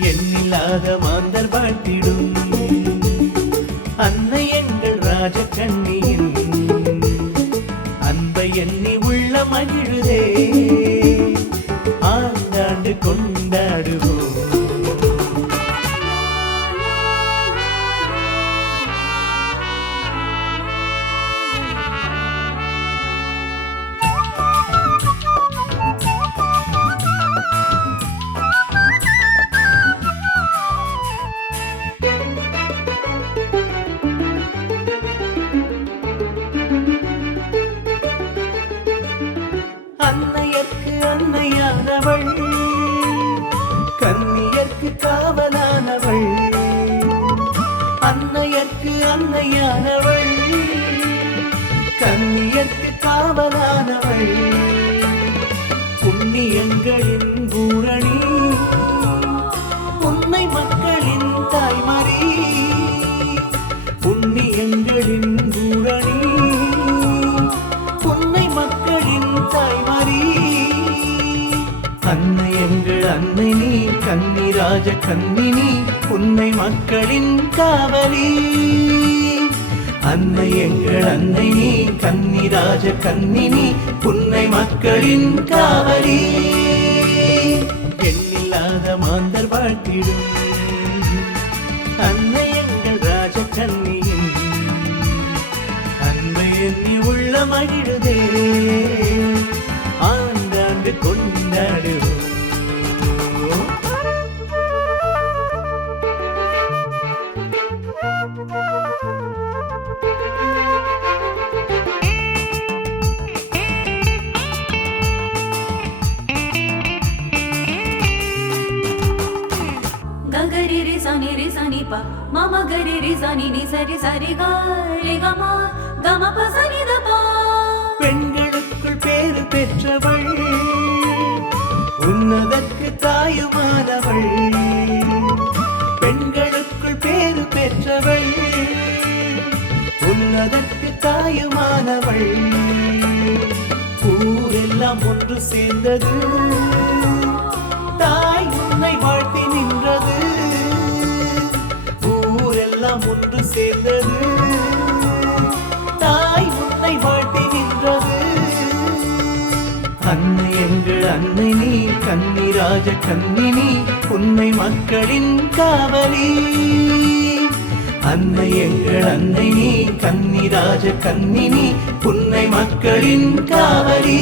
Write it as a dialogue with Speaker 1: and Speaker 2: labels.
Speaker 1: எண்ணில்லாத மாந்தர் பாட்டிடும் அன்னை எங்கள் ராஜ ராஜகண்ணியின் அன்பை எண்ணி உள்ள மகிழும். தாயானவள் கன்னியர்க்கு காவலானவள். புண்ணியங்களின் பூரணி. உன்னை மக்களின் தாய்மறி புண்ணியங்களின் பூரணி. உன்னை மக்களின் தாய்மறி அன்னை எங்கள் அன்னை நீ கன்னிராஜ கன்னினி உன்னை மக்களின் காவலி. அன்னை எங்கள் அன்னை நீ கன்னிராஜ கன்னினி புன்னை மக்களின் காவலி. எண்ணில்லாத மாந்தர் வாழ்த்திடும். அன்னை எங்கள் ராஜ கன்னியின். அன்பை எண்ணி உள்ள மகிழுதே ஆண்டாண்டு கொண்டாடுவோம்.
Speaker 2: रे ப नि पा म म ग रे रे सा नि नि सा रे सा रे க रे க ம க ம ப ச நி த ப
Speaker 1: பெண்களுக்குள் பேரு பெற்றவள் உன்னதற்கு தாயுமானவள். பெண்களுக்குள் பேரு பெற்றவள் உன்னதற்கு தாயுமானவள். ஊரெல்லாம் ஒன்று சேர்ந்தது. எல்லாம் ஒன்று சேர்ந்தது. தாய் உன்னை வாழ்த்தி நின்றது. அன்னை எங்கள் அன்னினி நீ கன்னிராஜ கன்னினி உன்னை மக்களின் காவலி. அன்னை எங்கள் அன்னை நீ கன்னிராஜ கன்னினி உன்னை மக்களின் காவலி.